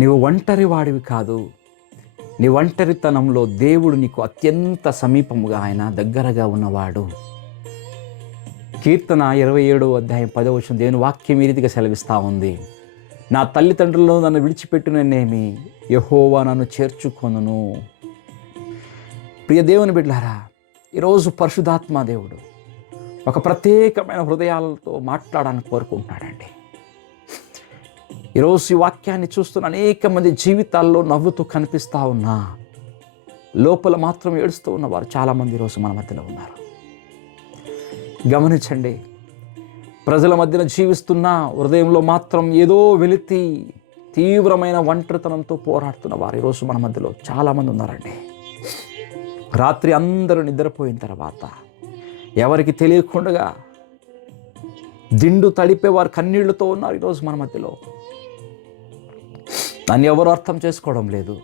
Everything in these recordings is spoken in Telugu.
నీవు ఒంటరి వాడివి కాదు. నీ ఒంటరితనంలో దేవుడు నీకు అత్యంత సమీపముగా, ఆయన దగ్గరగా ఉన్నవాడు. కీర్తన 27వ అధ్యాయం 10వ వచనం దేవుని వాక్యం ఈ రీతిగా సెలవిస్తూ ఉంది. నా తల్లిదండ్రులను నన్ను విడిచిపెట్టుననేమి, యెహోవా నన్ను చేర్చుకొనును. ప్రియ దేవుని బిడ్డలారా, ఈరోజు పరిశుద్ధాత్మ దేవుడు ఒక ప్రత్యేకమైన హృదయాలతో మాట్లాడాలని కోరుకుంటున్నాడండి. ఈరోజు ఈ వాక్యాన్ని చూస్తున్న అనేక మంది జీవితాల్లో నవ్వుతూ కనిపిస్తూ ఉన్నా లోపల మాత్రం ఏడుస్తూ ఉన్నవారు చాలామంది ఈరోజు మన మధ్యలో ఉన్నారు. గమనించండి, ప్రజల మధ్యన జీవిస్తున్న హృదయంలో మాత్రం ఏదో వెలితి తీవ్రమైన ఒంటరితనంతో పోరాడుతున్న వారు ఈరోజు మన మధ్యలో చాలామంది ఉన్నారండి. రాత్రి అందరూ నిద్రపోయిన తర్వాత ఎవరికి తెలియకుండా దిండు తడిపేవారు కన్నీళ్లతో ఉన్నారు ఈరోజు మన మధ్యలో. నన్ను ఎవరు అర్థం చేసుకోవడం లేదు,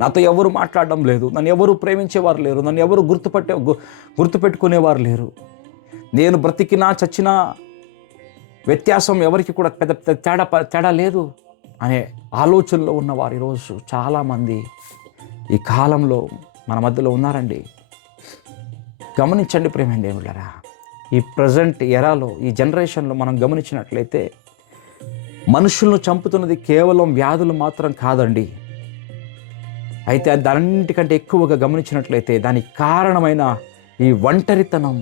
నాతో ఎవరు మాట్లాడడం లేదు, నన్ను ఎవరు ప్రేమించేవారు లేరు, నన్ను ఎవరు గుర్తుపెట్టుకునేవారు లేరు, నేను బ్రతికినా చచ్చినా వ్యత్యాసం ఎవరికి కూడా పెద్ద తేడా లేదు అనే ఆలోచనలో ఉన్నవారు ఈరోజు చాలామంది ఈ కాలంలో మన మధ్యలో ఉన్నారండి. గమనించండి ప్రేమ దేవుళ్ళారా, ఈ ప్రజెంట్ ఎరాలో, ఈ జనరేషన్లో మనం గమనించినట్లయితే మనుషులను చంపుతున్నది కేవలం వ్యాధులు మాత్రం కాదండి. అయితే దానికంటే ఎక్కువగా గమనించినట్లయితే దానికి కారణమైన ఈ ఒంటరితనం,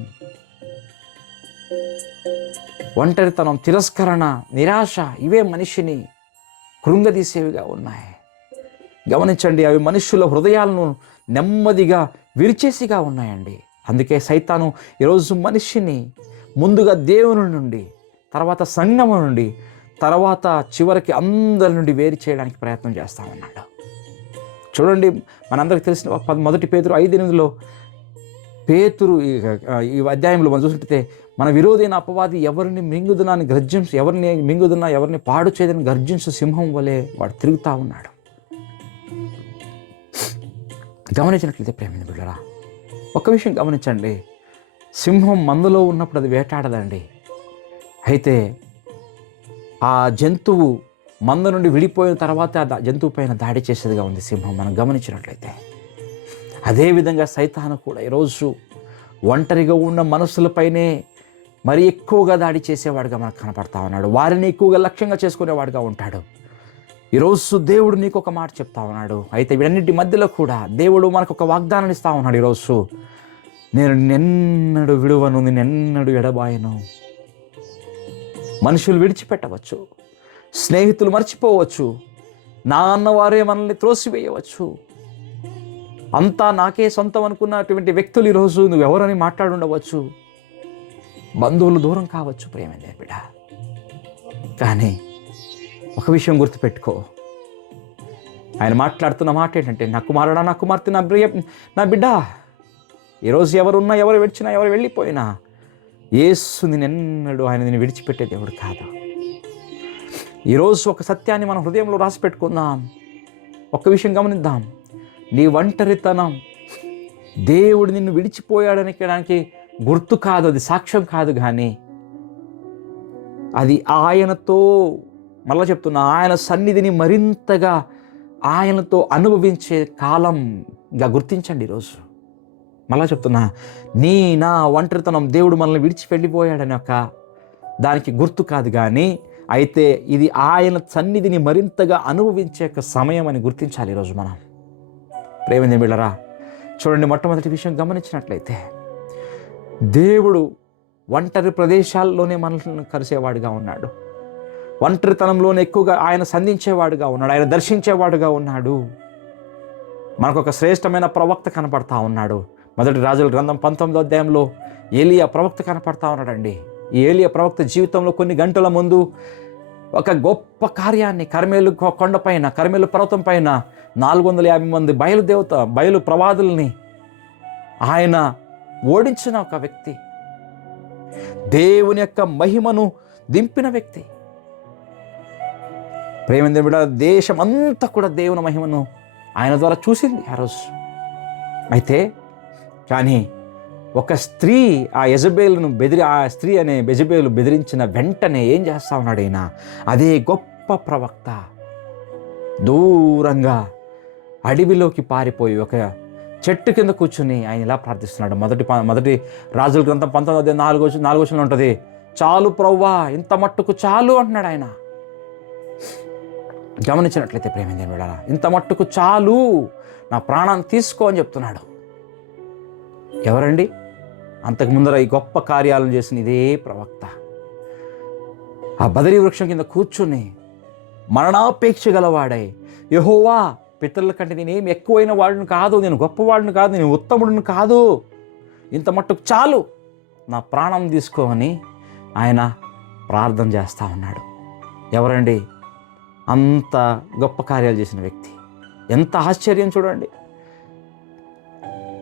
తిరస్కరణ, నిరాశ, ఇవే మనిషిని కృంగదీసేవిగా ఉన్నాయి. గమనించండి, అవి మనుషుల హృదయాలను నెమ్మదిగా విరిచేసిగా ఉన్నాయండి. అందుకే సైతాను ఈరోజు మనిషిని ముందుగా దేవుని నుండి, తర్వాత సంఘము నుండి, తర్వాత చివరికి అందరి నుండి వేరు చేయడానికి ప్రయత్నం చేస్తూ ఉన్నాడు. చూడండి, మనందరికీ తెలిసిన 1 పేతురు 5:8 పేతురు ఈ అధ్యాయంలో మనం చూసినట్లయితే, మన విరోధైన అపవాది ఎవరిని మింగుదున్నా ఎవరిని పాడు చేయదని గర్జించు సింహం వలె వాడు తిరుగుతూ ఉన్నాడు. గమనించినట్లయితే ప్రేమ బిడ్డలారా, ఒక విషయం గమనించండి, సింహం మందులో ఉన్నప్పుడు అది వేటాడదండి. అయితే ఆ జంతువు మంద నుండి విడిపోయిన తర్వాత ఆ జంతువు పైన దాడి చేసేదిగా ఉంది సింహం, మనం గమనించినట్లయితే. అదేవిధంగా సైతాను కూడా ఈరోజు ఒంటరిగా ఉన్న మనసులపైనే మరి ఎక్కువగా దాడి చేసేవాడుగా మనకు కనపడతా ఉన్నాడు. వారిని ఎక్కువగా లక్ష్యంగా చేసుకునేవాడుగా ఉంటాడు. ఈరోజు దేవుడు నీకు ఒక మాట చెప్తా ఉన్నాడు. అయితే వీటన్నిటి మధ్యలో కూడా దేవుడు మనకు ఒక వాగ్దానం ఇస్తూ ఉన్నాడు. ఈరోజు, నేను నిన్నెన్నడు విడువను, నిన్నెన్నడు ఎడబాయను. మనుషులు విడిచిపెట్టవచ్చు, స్నేహితులు మర్చిపోవచ్చు, నా అన్నవారే మనల్ని త్రోసివేయవచ్చు, అంతా నాకే సొంతం అనుకున్నటువంటి వ్యక్తులు ఈరోజు నువ్వెవరని మాట్లాడుండవచ్చు, బంధువులు దూరం కావచ్చు ప్రేమనే బిడ్డ. కానీ ఒక విషయం గుర్తుపెట్టుకో, ఆయన మాట్లాడుతున్న మాట ఏంటంటే, నా కుమారుడా, నా కుమార్తె, నా బిడ్డ, ఈరోజు ఎవరున్నా, ఎవరు విడిచినా, ఎవరు వెళ్ళిపోయినా యేసు నిన్నెన్నడు ఆయన నిన్ను విడిచిపెట్టే దేవుడు కాదు. ఈరోజు ఒక సత్యాన్ని మనం హృదయంలో రాసి పెట్టుకుందాం. ఒక్క విషయం గమనిద్దాం, నీ ఒంటరితనం దేవుడు నిన్ను విడిచిపోయాడనడానికి గుర్తు కాదు, అది సాక్ష్యం కాదు, కానీ అది ఆయనతో, మళ్ళా చెప్తున్నా, ఆయన సన్నిధిని మరింతగా ఆయనతో అనుభవించే కాలంగా గుర్తించండి. ఈరోజు మళ్ళా చెప్తున్నా, నా ఒంటరితనం దేవుడు మనల్ని విడిచి వెళ్ళిపోయాడని ఒక దానికి గుర్తు కాదు, కానీ అయితే ఇది ఆయన సన్నిధిని మరింతగా అనుభవించే సమయం అని గుర్తించాలి ఈరోజు మనం. ప్రేమ బిడ్డలారా, చూడండి, మొట్టమొదటి విషయం గమనించినట్లయితే దేవుడు ఒంటరి ప్రదేశాల్లోనే మనల్ని కలిసేవాడుగా ఉన్నాడు. ఒంటరితనంలోనే ఎక్కువగా ఆయన సంధించేవాడుగా ఉన్నాడు, ఆయన దర్శించేవాడుగా ఉన్నాడు. మనకు ఒక శ్రేష్టమైన ప్రవక్త కనపడతా ఉన్నాడు. 1 రాజుల గ్రంథం 19వ అధ్యాయంలో ఏలియా ప్రవక్త కనపడతా ఉన్నాడండి. ఈ ఏలియా ప్రవక్త జీవితంలో కొన్ని గంటల ముందు ఒక గొప్ప కార్యాన్ని కర్మేలు కొండపైన, కర్మేలు పర్వతం పైన 450 మంది బయలు ప్రవాదుల్ని ఆయన ఓడించిన ఒక వ్యక్తి, దేవుని యొక్క మహిమను దింపిన వ్యక్తి. ప్రేమ బిడ్డ, దేశం అంతా కూడా దేవుని మహిమను ఆయన ద్వారా చూసింది ఆ రోజు. అయితే కానీ ఒక స్త్రీ ఆ స్త్రీ అనే యెజబేలు బెదిరించిన వెంటనే ఏం చేస్తా ఉన్నాడు ఈయన? అదే గొప్ప ప్రవక్త, దూరంగా అడవిలోకి పారిపోయి ఒక చెట్టు కింద కూర్చుని ఆయన ఇలా ప్రార్థిస్తున్నాడు. మొదటి రాజుల గ్రంథం 19:4 ఉంటుంది. చాలు ప్రవ్వా, ఇంత మట్టుకు చాలు అంటున్నాడు ఆయన. గమనించినట్లయితే ప్రేమేంద్ర వెళ్ళాలా, ఇంత మట్టుకు చాలు, నా ప్రాణాన్ని తీసుకో అని చెప్తున్నాడు. ఎవరండి? అంతకు ముందర ఈ గొప్ప కార్యాలను చేసిన ఇదే ప్రవక్త. ఆ బదరీ వృక్షం కింద కూర్చుని మరణాపేక్ష గలవాడై, యెహోవా, పితరుల కంటే నేనేమి ఎక్కువైన వాడిని కాదు, నేను గొప్పవాడిని కాదు, నేను ఉత్తముడిని కాదు, ఇంత మట్టుకు చాలు, నా ప్రాణం తీసుకో అని ఆయన ప్రార్థన చేస్తూ ఉన్నాడు. ఎవరండి? అంత గొప్ప కార్యాలు చేసిన వ్యక్తి. ఎంత ఆశ్చర్యం చూడండి.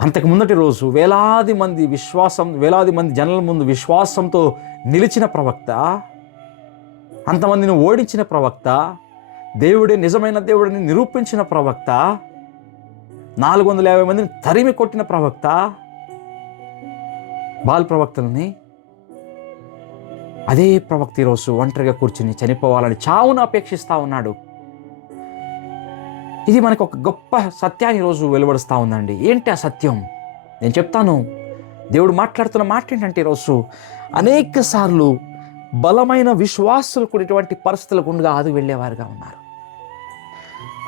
అంతకు ముందటి రోజు వేలాది మంది జనుల ముందు విశ్వాసంతో నిలిచిన ప్రవక్త, అంతమందిని ఓడించిన ప్రవక్త, దేవుడే నిజమైన దేవుడిని నిరూపించిన ప్రవక్త, 450 మందిని తరిమి కొట్టిన ప్రవక్త, బాల్ ప్రవక్తలని, అదే ప్రవక్త ఈరోజు ఒంటరిగా కూర్చుని చనిపోవాలని చావును అపేక్షిస్తూ ఉన్నాడు. ఇది మనకు ఒక గొప్ప సత్యాన్ని ఈరోజు వెలువడుస్తూ ఉందండి. ఏంటి ఆ సత్యం? నేను చెప్తాను. దేవుడు మాట్లాడుతున్న మాట ఏంటంటే, ఈరోజు అనేక సార్లు బలమైన విశ్వాసులు కూడినటువంటి పరిస్థితుల గుండా ఆది వెళ్ళేవారుగా ఉన్నారు.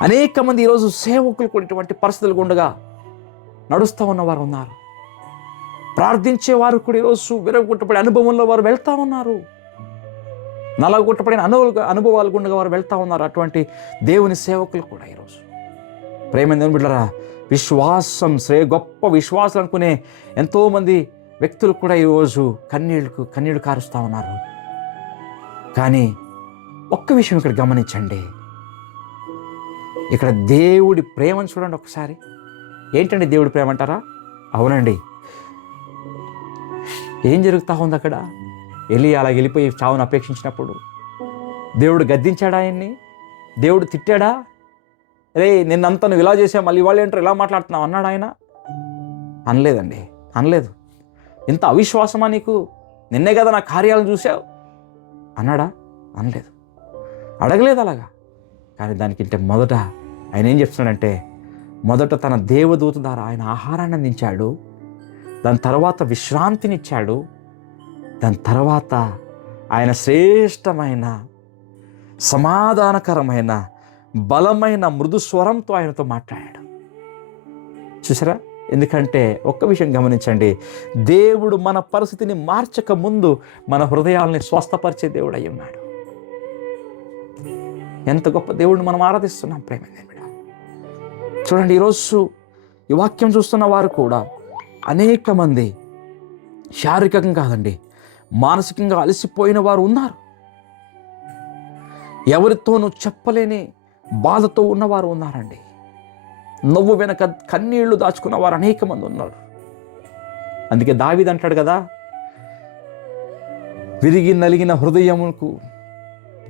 అనేక మంది ఈరోజు సేవకులు కూడినటువంటి పరిస్థితుల గుండగా నడుస్తూ ఉన్నవారు ఉన్నారు. ప్రార్థించేవారు కూడా ఈరోజు విరగొట్టబడే అనుభవంలో వారు వెళ్తూ ఉన్నారు. నలగొట్టబడిన అనుభవాల గుండగా వారు వెళ్తూ ఉన్నారు. అటువంటి దేవుని సేవకులు కూడా ఈరోజు ప్రేమ బిడ్డలారా, విశ్వాసం గొప్ప విశ్వాసాలు అనుకునే ఎంతోమంది వ్యక్తులు కూడా ఈరోజు కన్నీళ్లు కారుస్తూ ఉన్నారు. కానీ ఒక్క విషయం ఇక్కడ గమనించండి. ఇక్కడ దేవుడి ప్రేమను చూడండి ఒకసారి. ఏంటండి దేవుడి ప్రేమ అంటారా? అవునండి. ఏం జరుగుతూ ఉంది అక్కడ? అలా వెళ్ళిపోయి చావును అపేక్షించినప్పుడు దేవుడు గద్దించాడా ఆయన్ని? దేవుడు తిట్టాడా? అరే, నిన్నంతా నువ్వు ఇలా చేసావు, మళ్ళీ వాళ్ళు ఏంటో ఇలా మాట్లాడుతున్నావు అన్నాడు ఆయన? అనలేదండి, అనలేదు. ఇంత అవిశ్వాసమా నీకు? నిన్నే కదా నా కార్యాలను చూసావు అన్నాడా? అనలేదు, అడగలేదు అలాగా. కానీ దానికంటే మొదట ఆయన ఏం చెప్తున్నాడంటే, మొదట తన దేవదూత ద్వారా ఆయన ఆహారాన్ని అందించాడు, దాని తర్వాత విశ్రాంతినిచ్చాడు, దాని తర్వాత ఆయన శ్రేష్టమైన సమాధానకరమైన బలమైన మృదు స్వరంతో ఆయనతో మాట్లాడాడు. చూసారా? ఎందుకంటే ఒక్క విషయం గమనించండి, దేవుడు మన పరిస్థితిని మార్చక ముందు మన హృదయాల్ని స్వస్థపరిచే దేవుడు అయి ఉన్నాడు. ఎంత గొప్ప దేవుడిని మనం ఆరాధిస్తున్నాం ప్రేమ. చూడండి, ఈరోజు ఈ వాక్యం చూస్తున్న వారు కూడా అనేక మంది శారీరకంగా కాదండి, మానసికంగా అలసిపోయిన వారు ఉన్నారు. ఎవరితోనూ చెప్పలేని బాధతో ఉన్నవారు ఉన్నారండి. నవ్వు వెనక కన్నీళ్లు దాచుకున్న వారు అనేక మంది ఉన్నారు. అందుకే దావీదు అంటాడు కదా, విరిగి నలిగిన హృదయముకు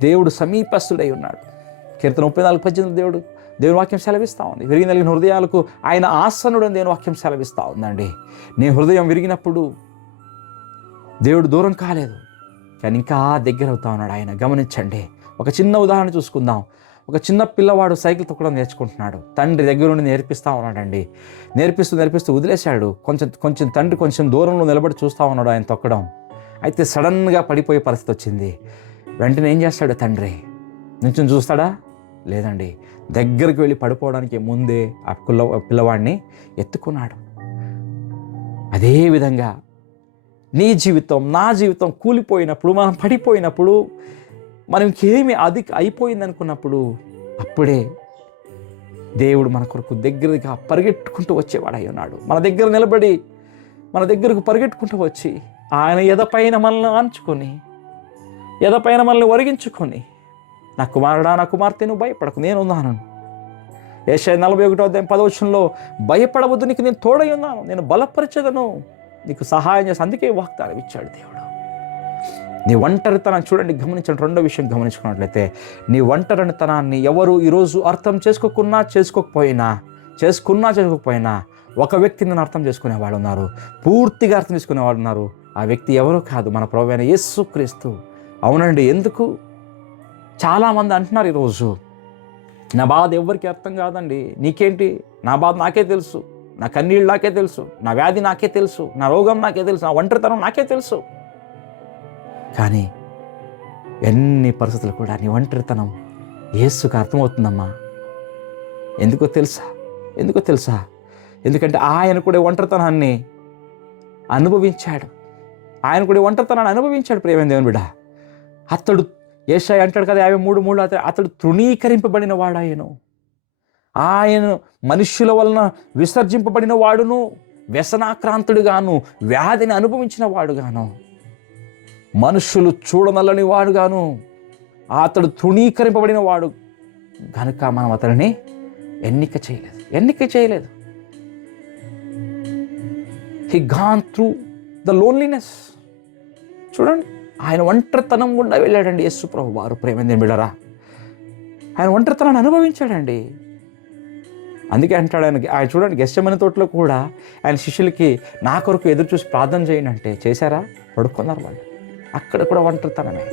దేవుడు సమీపస్తుడై ఉన్నాడు. కీర్తన 34:18 దేవుని వాక్యం సెలవిస్తూ ఉంది. విరిగి నలిగిన హృదయాలకు ఆయన ఆసనుడు అని దేవుని వాక్యం సెలవిస్తూ ఉందండి. నీ హృదయం విరిగినప్పుడు దేవుడు దూరం కాలేదు, కానీ ఇంకా దగ్గర అవుతా ఉన్నాడు ఆయన. గమనించండి, ఒక చిన్న ఉదాహరణ చూసుకుందాం. ఒక చిన్న పిల్లవాడు సైకిల్ తొక్కడం నేర్చుకుంటున్నాడు. తండ్రి దగ్గర నుండి నేర్పిస్తూ ఉన్నాడండి. నేర్పిస్తూ వదిలేశాడు. తండ్రి కొంచెం దూరంలో నిలబడి చూస్తూ ఉన్నాడు ఆయన తొక్కడం. అయితే సడన్గా పడిపోయే పరిస్థితి వచ్చింది. వెంటనే ఏం చేస్తాడు తండ్రి? నుంచి చూస్తాడా? లేదండి, దగ్గరికి వెళ్ళి పడిపోవడానికి ముందే ఆ పిల్లవాడిని ఎత్తుకున్నాడు. అదేవిధంగా నీ జీవితం, నా జీవితం కూలిపోయినప్పుడు, మనం పడిపోయినప్పుడు, మనం ఇంకేమి అయిపోయింది అనుకున్నప్పుడు, అప్పుడే దేవుడు మన కొరకు దగ్గరగా పరిగెట్టుకుంటూ వచ్చేవాడు అయి ఉన్నాడు. మన దగ్గర నిలబడి మన దగ్గరకు పరిగెట్టుకుంటూ వచ్చి ఆయన ఎదపైన మనల్ని ఆంచుకొని, ఎదపైన మనల్ని ఒరిగించుకొని, నా కుమారుడా, నా కుమార్తె, నువ్వు భయపడకు, నేను ఉన్నాను. యెషయా 41:10 భయపడవద్దు, నీకు నేను తోడై ఉన్నాను, నేను బలపరిచేదను, నీకు సహాయం చేసి, అందుకే వాగ్దానం ఇచ్చాడు దేవుడు. నీ ఒంటరితనం చూడండి, గమనించండి. రెండో విషయం గమనించుకున్నట్లయితే, నీ ఒంటరితనాన్ని ఎవరు ఈరోజు అర్థం చేసుకోకపోయినా ఒక వ్యక్తిని నేను అర్థం చేసుకునే వాళ్ళు ఉన్నారు, పూర్తిగా అర్థం చేసుకునే వాళ్ళు ఉన్నారు. ఆ వ్యక్తి ఎవరో కాదు, మన ప్రభువైన యేసుక్రీస్తు. అవునండి. ఎందుకు? చాలామంది అంటున్నారు ఈరోజు, నా బాధ ఎవ్వరికి అర్థం కాదండి. నీకేంటి? నా బాధ నాకే తెలుసు, నా కన్నీళ్ళు నాకే తెలుసు, నా వ్యాధి నాకే తెలుసు, నా రోగం నాకే తెలుసు, నా ఒంటరితనం నాకే తెలుసు. కానీ ఎన్ని పరిస్థితులు కూడా నీ ఒంటరితనం యేసుకు అర్థమవుతుందమ్మా. ఎందుకో తెలుసా? ఎందుకంటే ఆయన కూడా ఒంటరితనాన్ని అనుభవించాడు. ప్రియమైన దేవుని బిడ్డ. అతడు యేషయ్య అంటాడు కదా 53:3, అతడు తృణీకరింపబడిన వాడాయను, ఆయన మనుష్యుల వలన విసర్జింపబడిన వాడును, వ్యసనాక్రాంతుడిగాను, వ్యాధిని అనుభవించిన వాడుగాను, మనుష్యులు చూడనల్లని వాడుగాను, అతడు తృణీకరింపబడిన వాడు గనుక మనం అతడిని ఎన్నిక చేయలేదు. He gone through the loneliness. చూడండి, ఆయన ఒంటరితనం గుండా వెళ్ళాడండి యేసు ప్రభు వారు. ప్రేమైన బిడ్డరా, ఆయన ఒంటరితనాన్ని అనుభవించాడండి. అందుకే అంటాడు ఆయన చూడండి, గెత్సేమనే తోటలో కూడా ఆయన శిష్యులకి నా కొరకు ఎదురు చూసి ప్రార్థన చేయండి అంటే చేశారా? పడుకున్నారు వాళ్ళు. అక్కడ కూడా ఒంటరితనమే.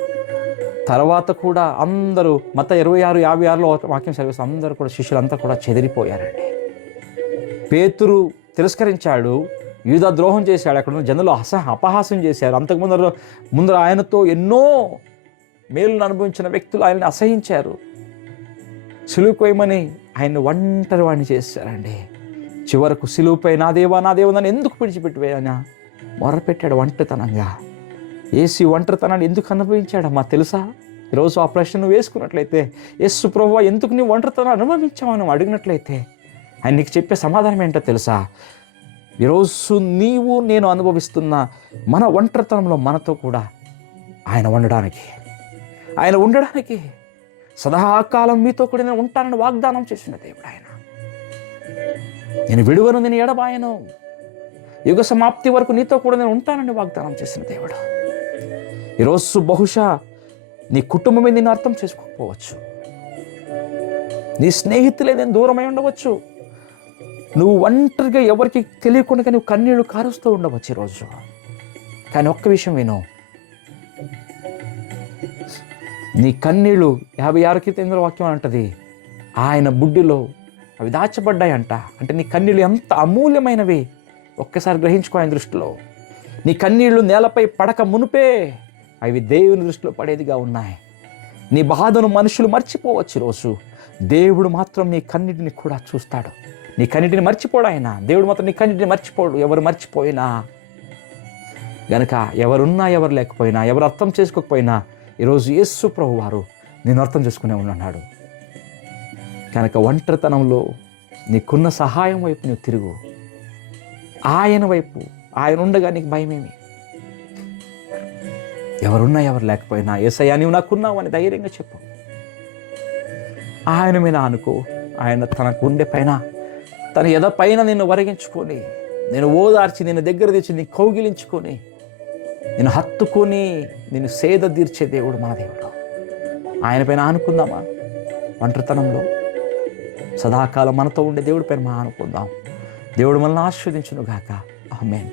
తర్వాత కూడా అందరూ మత్తయి 26:56లో వాక్యం చదివేసి అందరూ కూడా శిష్యులంతా కూడా చెదిరిపోయారండి. పేతురు తిరస్కరించాడు, యూదా ద్రోహం చేశాడు, అక్కడ ఉన్న జనులు అపహాస్యం చేశారు. ముందర ఆయనతో ఎన్నో మేలును అనుభవించిన వ్యక్తులు ఆయన్ని అసహించారు. సిలువ కోయమని ఆయన్ని ఒంటరి వాడిని చేశారండి. చివరకు సిలువపై నా దేవా నన్ను ఎందుకు విడిచిపెట్టిపోయానా మొరపెట్టాడు ఒంటరితనంగా. యేసు ఒంటరితనాన్ని ఎందుకు అనుభవించాడమ్మా తెలుసా? ఈరోజు ఆ ప్రశ్న వేసుకున్నట్లయితే, యేసు ప్రభువా ఎందుకు నీ ఒంటరితనం అనుభవించామని అడిగినట్లయితే ఆయన నీకు చెప్పే సమాధానం ఏంటో తెలుసా? ఈరోజు నీవు నేను అనుభవిస్తున్న మన ఒంటరితనంలో మనతో కూడా ఆయన ఉండడానికి సదాకాలం మీతో కూడా నేను ఉంటానని వాగ్దానం చేసిన దేవుడు ఆయన. నేను విడువను, నేను ఎడబాయను, యుగ సమాప్తి వరకు నీతో కూడా నేను ఉంటానని వాగ్దానం చేసిన దేవుడు. ఈరోజు బహుశా నీ కుటుంబమే నేను అర్థం చేసుకోకపోవచ్చు, నీ స్నేహితులే నేను దూరమై ఉండవచ్చు, నువ్వు ఒంటరిగా ఎవరికి తెలియకుండా నువ్వు కన్నీళ్లు కారుస్తూ ఉండవచ్చు ఈరోజు. కానీ ఒక్క విషయం విను, నీ కన్నీళ్లు 56 వాక్యం అంటది, ఆయన బుడ్డిలో అవి దాచబడ్డాయంట. అంటే నీ కన్నీళ్ళు ఎంత అమూల్యమైనవి ఒక్కసారి గ్రహించుకో. ఆయన దృష్టిలో నీ కన్నీళ్లు నేలపై పడక మునుపే అవి దేవుని దృష్టిలో పడేదిగా ఉన్నాయి. నీ బాధను మనుషులు మర్చిపోవచ్చు ఈరోజు, దేవుడు మాత్రం నీ కన్నీటిని కూడా చూస్తాడు. నీ కన్నిటిని మర్చిపోడు ఆయన. దేవుడు మాత్రం నీ కన్నిటిని మర్చిపోడు. ఎవరు మర్చిపోయినా గనక, ఎవరున్నా ఎవరు లేకపోయినా, ఎవరు అర్థం చేసుకోకపోయినా, ఈరోజు యేసు ప్రభు వారు నేను అర్థం చేసుకునే ఉన్నాడు కనుక ఒంటరితనంలో నీకున్న సహాయం వైపు నువ్వు తిరుగు, ఆయన వైపు. ఆయన ఉండగా నీకు భయమేమి? ఎవరున్నా ఎవరు లేకపోయినా యేసయ్యా నీవు నాకున్నావు అని ధైర్యంగా చెప్పు. ఆయన మీద అనుకో. ఆయన తన గుండె పైన, తన ఎద పైన నిన్ను వరిగించుకొని, నేను ఓదార్చి నిన్ను దగ్గర తెచ్చి నీ కౌగిలించుకొని, నేను హత్తుకొని నిన్ను సేద తీర్చే దేవుడు మన దేవుడు. ఆయన పైన ఆనుకుందామా? ఒంటరితనంలో సదాకాలం మనతో ఉండే దేవుడి పైన మనం ఆనుకుందాం. దేవుడు మనల్ని ఆశీర్వదించును గాక. ఆమేన్.